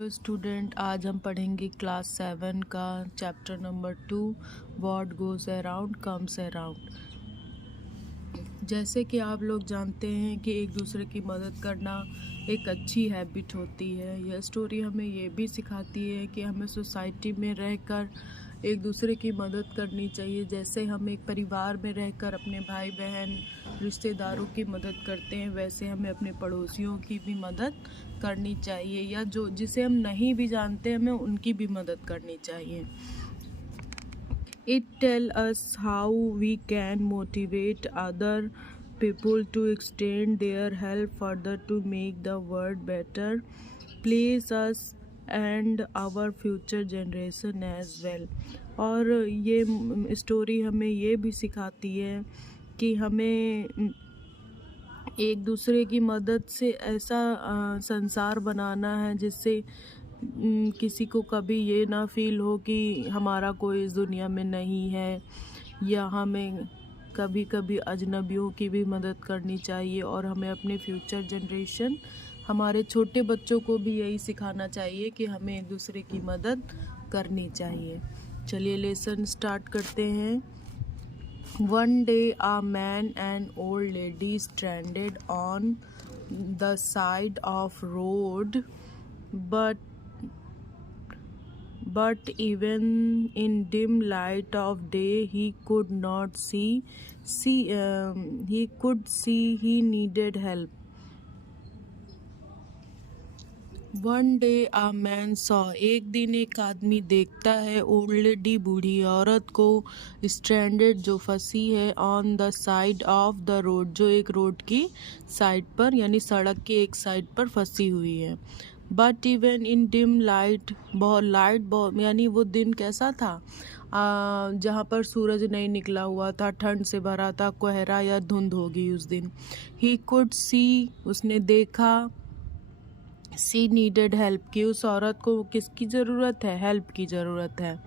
तो स्टूडेंट, आज हम पढ़ेंगे क्लास 7 का chapter number 2, what goes around comes around. जैसे कि आप लोग जानते हैं कि एक दूसरे की मदद करना एक अच्छी हैबिट होती है। यह स्टोरी हमें ये भी सिखाती है कि हमें सोसाइटी में रहकर एक दूसरे की मदद करनी चाहिए। जैसे हम एक परिवार में रहकर अपने भाई बहन रिश्तेदारों की मदद करते हैं, वैसे हमें अपने पड़ोसियों की भी मदद करनी चाहिए, या जो जिसे हम नहीं भी जानते हमें उनकी भी मदद करनी चाहिए। It tells us how we can motivate other people to extend their help further to make the world better, place us and our future generation as well। और ये स्टोरी हमें ये भी सिखाती है कि हमें एक दूसरे की मदद से ऐसा संसार बनाना है जिससे किसी को कभी ये ना फील हो कि हमारा कोई इस दुनिया में नहीं है, या हमें कभी कभी अजनबियों की भी मदद करनी चाहिए। और हमें अपने फ्यूचर जनरेशन, हमारे छोटे बच्चों को भी यही सिखाना चाहिए कि हमें एक दूसरे की मदद करनी चाहिए। चलिए लेसन स्टार्ट करते हैं। One day a man and old lady stranded on the side of road, but even in dim light of day he could not see he needed help. One day uh man saw, एक दिन एक आदमी देखता है old lady, बूढ़ी औरत को, stranded जो फंसी है, on the side of the road जो एक रोड की साइड पर यानी सड़क के एक साइड पर फंसी हुई है। But even in dim light, बहुत यानी वो दिन कैसा था, जहाँ पर सूरज नहीं निकला हुआ था, ठंड से भरा था, कोहरा या धुंध होगी उस दिन। ही कुड सी, उसने देखा, सी नीडेड हेल्प, की उस औरत को किसकी ज़रूरत है, हेल्प की ज़रूरत है।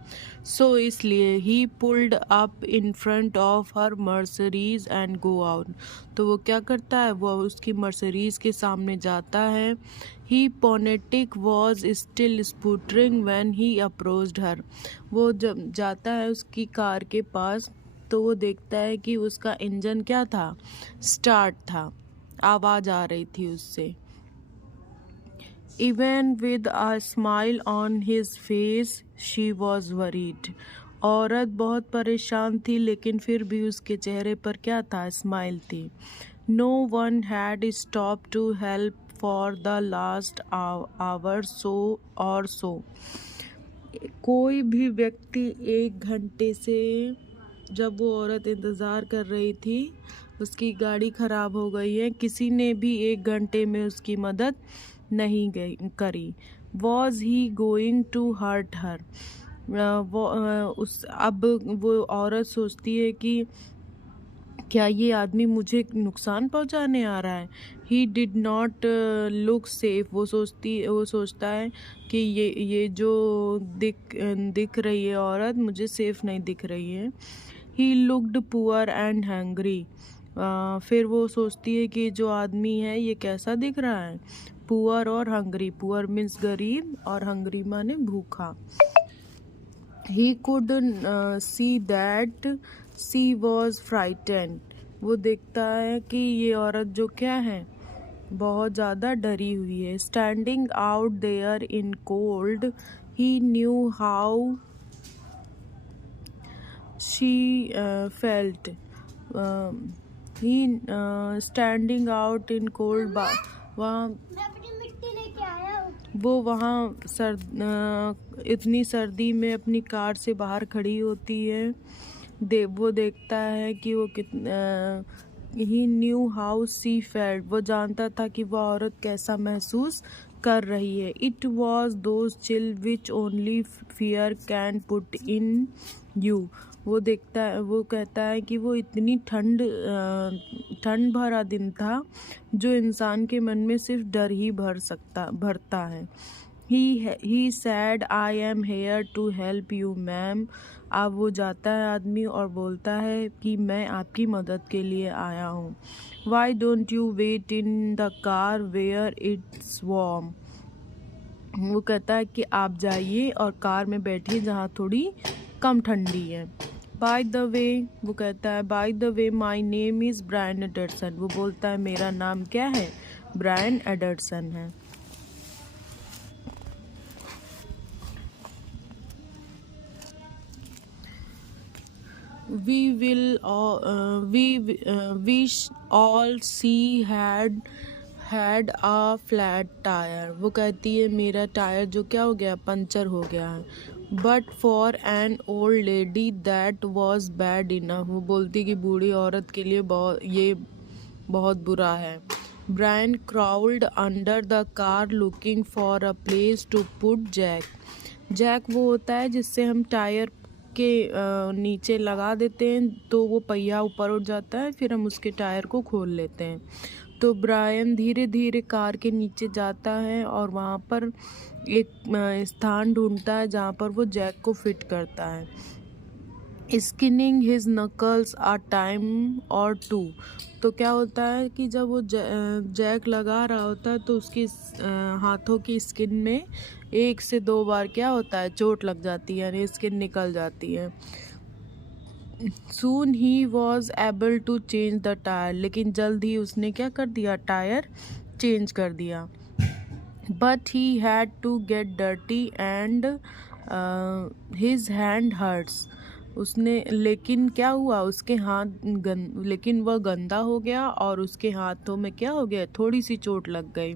सो इसलिए ही pulled up in front of her Mercedes and go out, तो वो क्या करता है, वो उसकी मर्सरीज के सामने जाता है। He phonetic was still sputtering when he approached her, वो जब जाता है उसकी कार के पास तो वो देखता है कि उसका इंजन क्या था, स्टार्ट था, आवाज़ आ रही थी उससे। Even with a smile on his face, she was worried. औरत बहुत परेशान थी, लेकिन फिर भी उसके चेहरे पर क्या था, स्माइल थी। No one had stopped to help for the last hour so. कोई भी व्यक्ति 1 घंटे से, जब वो औरत इंतज़ार कर रही थी, उसकी गाड़ी ख़राब हो गई है, किसी ने भी 1 घंटे में उसकी मदद नहीं करी। Was he going to hurt her, अब वो औरत सोचती है कि क्या ये आदमी मुझे नुकसान पहुंचाने आ रहा है। He did not look safe, वो सोचता है कि ये जो दिख रही है औरत मुझे सेफ नहीं दिख रही है। He looked poor and hangry, फिर वो सोचती है कि जो आदमी है ये कैसा दिख रहा है, पुअर और हंगरी, पुअर मीन्स गरीब और हंगरी माने भूखा। He could see that she was frightened, वो देखता है कि ये औरत जो क्या है, बहुत ज़्यादा डरी हुई है। Standing out there in cold, he knew how she felt, he standing out in cold, वहाँ इतनी सर्दी में अपनी कार से बाहर खड़ी होती है। वो देखता है कि वो ही न्यू हाउ सी फेल्ट, वो जानता था कि वह औरत कैसा महसूस कर रही है। It was those chill which only fear can put in you, वो कहता है कि वो इतनी ठंड भरा दिन था जो इंसान के मन में सिर्फ डर ही भरता है। He said I am here to help you ma'am, अब वो जाता है आदमी और बोलता है कि मैं आपकी मदद के लिए आया हूँ। Why don't you wait in the car where it's warm, वो कहता है कि आप जाइए और कार में बैठिए जहाँ थोड़ी कम ठंडी है। बाय द वे, वो कहता है by the way my name is Brian Anderson. वो बोलता है मेरा नाम क्या है, ब्रायन एडरसन है। We all see had a flat tire। वो कहती है मेरा टायर जो क्या हो गया, पंचर हो गया है। But for an old lady that was bad enough. वो बोलती कि बूढ़ी औरत के लिए बहुत बुरा है। Brian crawled under the car looking for a place to put jack. Jack वो होता है जिससे हम टायर के नीचे लगा देते हैं तो वो पहिया ऊपर उठ जाता है, फिर हम उसके टायर को खोल लेते हैं। तो ब्रायन धीरे धीरे कार के नीचे जाता है और वहाँ पर एक स्थान ढूंढता है जहाँ पर वो जैक को फिट करता है। स्किनिंग हिज नकल्स आ टाइम और टू। तो क्या होता है कि जब वो जैक लगा रहा होता है तो उसकी हाथों की स्किन में 1 से 2 बार क्या होता है, चोट लग जाती है, यानी स्किन निकल जाती है। Soon he was able to change the tyre. लेकिन जल्द ही उसने क्या कर दिया, टायर चेंज कर दिया। But he had to get dirty and his hand hurts. उसने लेकिन क्या हुआ, उसके हाथ लेकिन वह गंदा हो गया और उसके हाथों में क्या हो गया, थोड़ी सी चोट लग गई।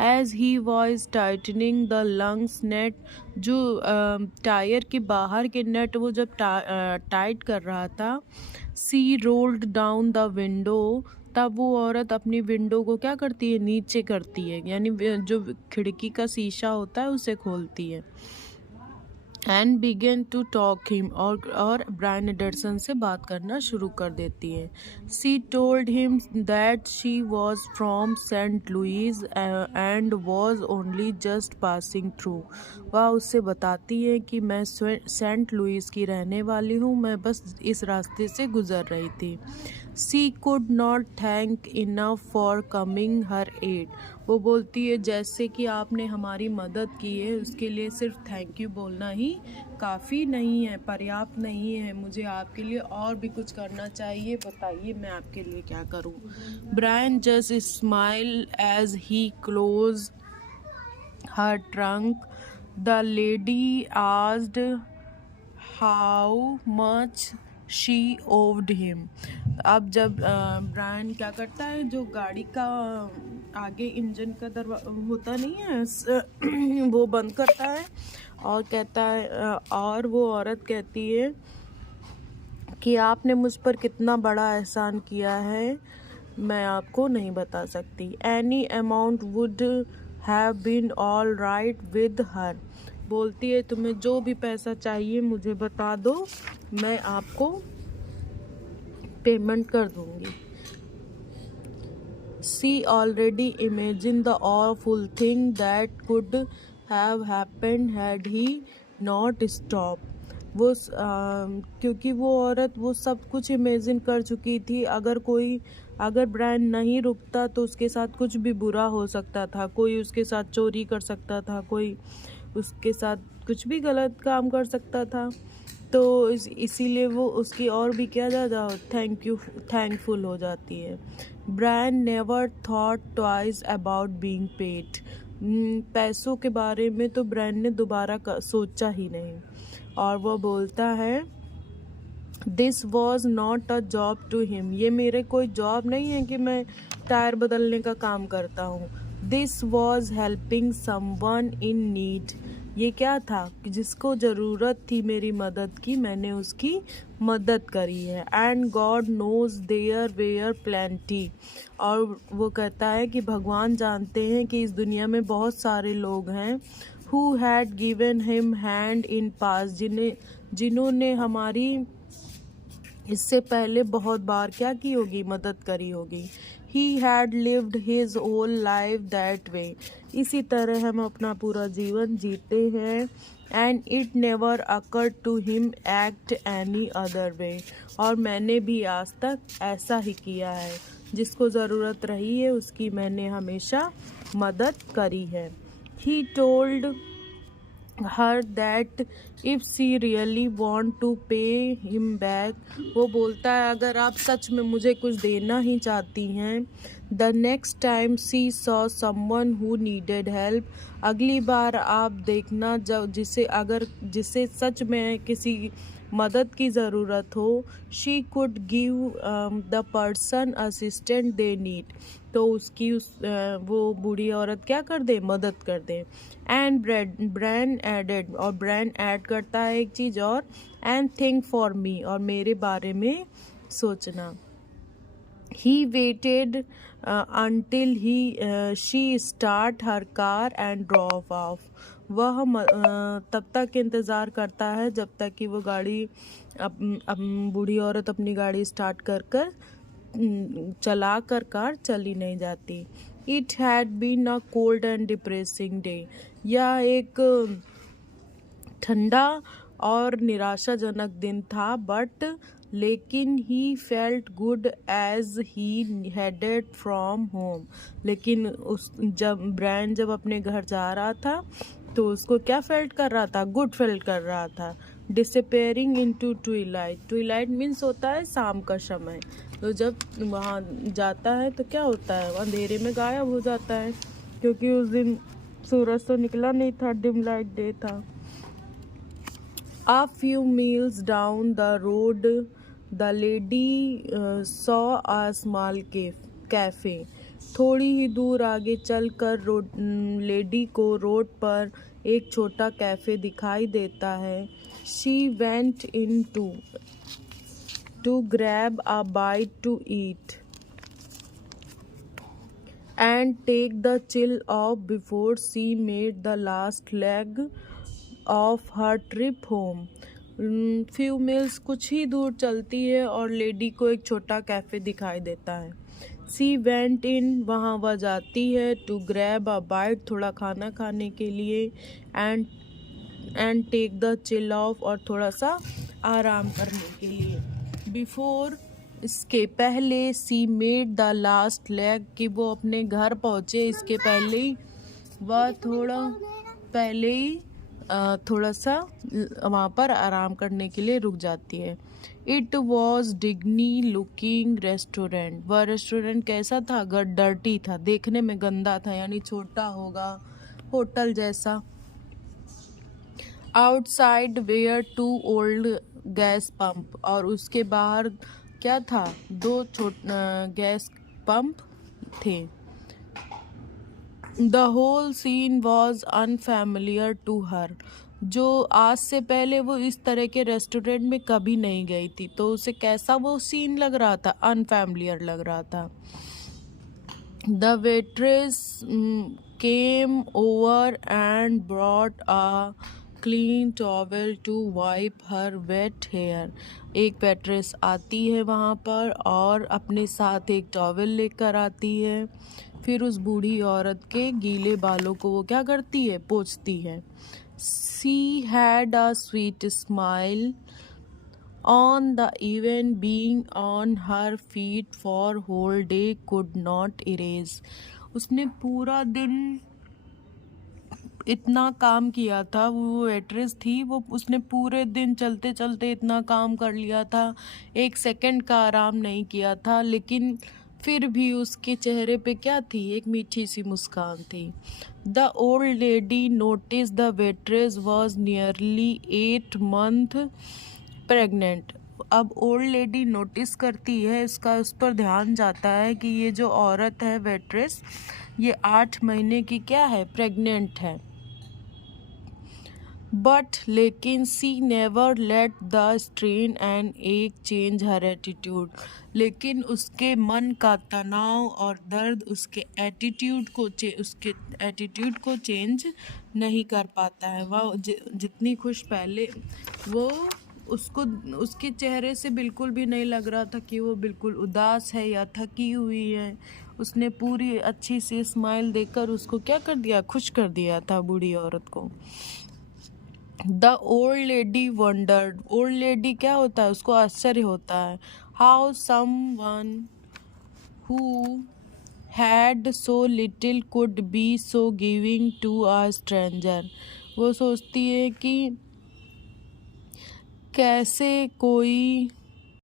As he was tightening the lug nuts. जो टायर के बाहर के नेट वो जब टाइट कर रहा था, सी रोल्ड डाउन द विंडो। तब वो औरत अपनी विंडो को क्या करती है, नीचे करती है, यानी जो खिड़की का शीशा होता है उसे खोलती है। And began to talk him, और ब्रायन एडरसन से बात करना शुरू कर देती है। She told him that she was from Saint Louis and was only just passing through. वह उससे बताती है कि मैं सेंट लुइस की रहने वाली हूँ, मैं बस इस रास्ते से गुजर रही थी। She could not thank enough for coming her aid. वो बोलती है जैसे कि आपने हमारी मदद की है, उसके लिए सिर्फ थैंक यू बोलना ही काफ़ी नहीं है, पर्याप्त नहीं है, मुझे आपके लिए और भी कुछ करना चाहिए, बताइए मैं आपके लिए क्या करूं। Brian just smile as he close her trunk. The lady asked how much she owed him. अब जब ब्रायन क्या करता है, जो गाड़ी का आगे इंजन का दरवाजा होता नहीं है वो बंद करता है और कहता है, और वो औरत कहती है कि आपने मुझ पर कितना बड़ा एहसान किया है, मैं आपको नहीं बता सकती। Any amount would have been all right with her. बोलती है तुम्हें जो भी पैसा चाहिए मुझे बता दो, मैं आपको पेमेंट कर दूंगी। She already imagined the awful thing that could have happened had he not stopped। वो क्योंकि वो औरत वो सब कुछ इमेजिन कर चुकी थी, अगर ब्रायन नहीं रुकता तो उसके साथ कुछ भी बुरा हो सकता था, कोई उसके साथ चोरी कर सकता था, कोई उसके साथ कुछ भी गलत काम कर सकता था। तो इसीलिए वो उसकी और भी क्या ज़्यादा थैंकफुल हो जाती है। Brian never thought twice about being paid. पैसों के बारे में तो ब्रायन ने दोबारा सोचा ही नहीं, और वो बोलता है this was not a job to him. ये मेरे कोई जॉब नहीं है कि मैं टायर बदलने का काम करता हूँ। This was helping someone in need. ये क्या था कि जिसको ज़रूरत थी मेरी मदद की, मैंने उसकी मदद करी है। And God knows there were plenty. और वो कहता है कि भगवान जानते हैं कि इस दुनिया में बहुत सारे लोग हैं who had given him hand in past, जिन्होंने हमारी इससे पहले बहुत बार क्या की होगी, मदद करी होगी। He had lived his whole life that way। इसी तरह हम अपना पूरा जीवन जीते हैं। And it never occurred to him act any other way। और मैंने भी आज तक ऐसा ही किया है, जिसको ज़रूरत रही है उसकी मैंने हमेशा मदद करी है। He told her that if she really want to pay him back, वो बोलता है अगर आप सच में मुझे कुछ देना ही चाहती हैं, the next time she saw someone who needed help, अगली बार आप देखना जब जिसे सच में किसी मदद की ज़रूरत हो, she could give the person assistance they need, तो वो बूढ़ी औरत क्या कर दे, मदद कर दे। एंड ब्रैन एडेड, और ब्रैन ऐड करता है एक चीज़ और, एंड थिंक फॉर मी, और मेरे बारे में सोचना। He waited until she start her car and drove off. वह तब तक इंतज़ार करता है जब तक कि वो गाड़ी बूढ़ी औरत अपनी गाड़ी स्टार्ट कर चला कर कार चली नहीं जाती। It had been a cold and depressing day. यह एक ठंडा और निराशाजनक दिन था, लेकिन he felt good as he headed from home. लेकिन ब्रैन जब अपने घर जा रहा था तो उसको क्या फेल्ट कर रहा था, गुड फेल्ट कर रहा था। Disappearing into Twilight, Twilight means होता है शाम का समय, तो जब वहाँ जाता है तो क्या होता है, अंधेरे में गायब हो जाता है, क्योंकि उस दिन सूरज तो निकला नहीं था, डिम लाइट डे था। A few miles down the road, the lady saw a small cafe. थोड़ी ही दूर आगे चलकर लेडी को रोड पर एक छोटा कैफे दिखाई देता है। She went in to grab a bite to eat and take the chill off before she made the last leg of her trip home. Few miles, कुछ ही दूर चलती है और लेडी को एक छोटा कैफे दिखाई देता है। She went in, वहाँ वह जाती है, to grab a bite, थोड़ा खाना खाने के लिए, and take the chill off, और थोड़ा सा आराम करने के लिए। Before, इसके पहले, she made the last leg, कि वो अपने घर पहुँचे इसके पहले ही वह थोड़ा सा वहाँ पर आराम करने के लिए रुक जाती है। इट वॉज डिग्नी लुकिंग रेस्टोरेंट, वह रेस्टोरेंट कैसा था, डर्टी था, देखने में गंदा था, यानी छोटा होगा, होटल जैसा। Outside were 2 old gas pump, और उसके बाहर क्या था, 2 गैस पंप थे। The whole scene was unfamiliar to her. जो आज से पहले वो इस तरह के रेस्टोरेंट में कभी नहीं गई थी, तो उसे कैसा वो सीन लग रहा था, अनफैमिलियर लग रहा था। The waitress came over and brought a clean towel to wipe her wet hair. एक वेट्रेस आती है वहाँ पर और अपने साथ एक टॉवल लेकर आती है, फिर उस बूढ़ी औरत के गीले बालों को वो क्या करती है, पोंछती है। She had a sweet smile on the even being on her feet for whole day could not erase. उसने पूरा दिन इतना काम किया था, वो वेट्रेस थी, वो उसने पूरे दिन चलते चलते इतना काम कर लिया था, एक सेकंड का आराम नहीं किया था, लेकिन फिर भी उसके चेहरे पे क्या थी, एक मीठी सी मुस्कान थी। The old lady notice the waitress was nearly 8 months pregnant. अब ओल्ड लेडी नोटिस करती है, उस पर ध्यान जाता है कि ये जो औरत है वेट्रेस, ये 8 महीने की क्या है, प्रेग्नेंट है। लेकिन she never let the strain and ache change her attitude, लेकिन उसके मन का तनाव और दर्द उसके एटीट्यूड को चेंज नहीं कर पाता है। वह जितनी खुश पहले वो उसके चेहरे से बिल्कुल भी नहीं लग रहा था कि वो बिल्कुल उदास है या थकी हुई है। उसने पूरी अच्छी सी स्माइल देकर उसको क्या कर दिया, खुश कर दिया था बूढ़ी औरत को। The old lady wondered, old lady क्या होता है, उसको आश्चर्य होता है। How someone who had so little could be so giving to a stranger. वो सोचती है कि कैसे कोई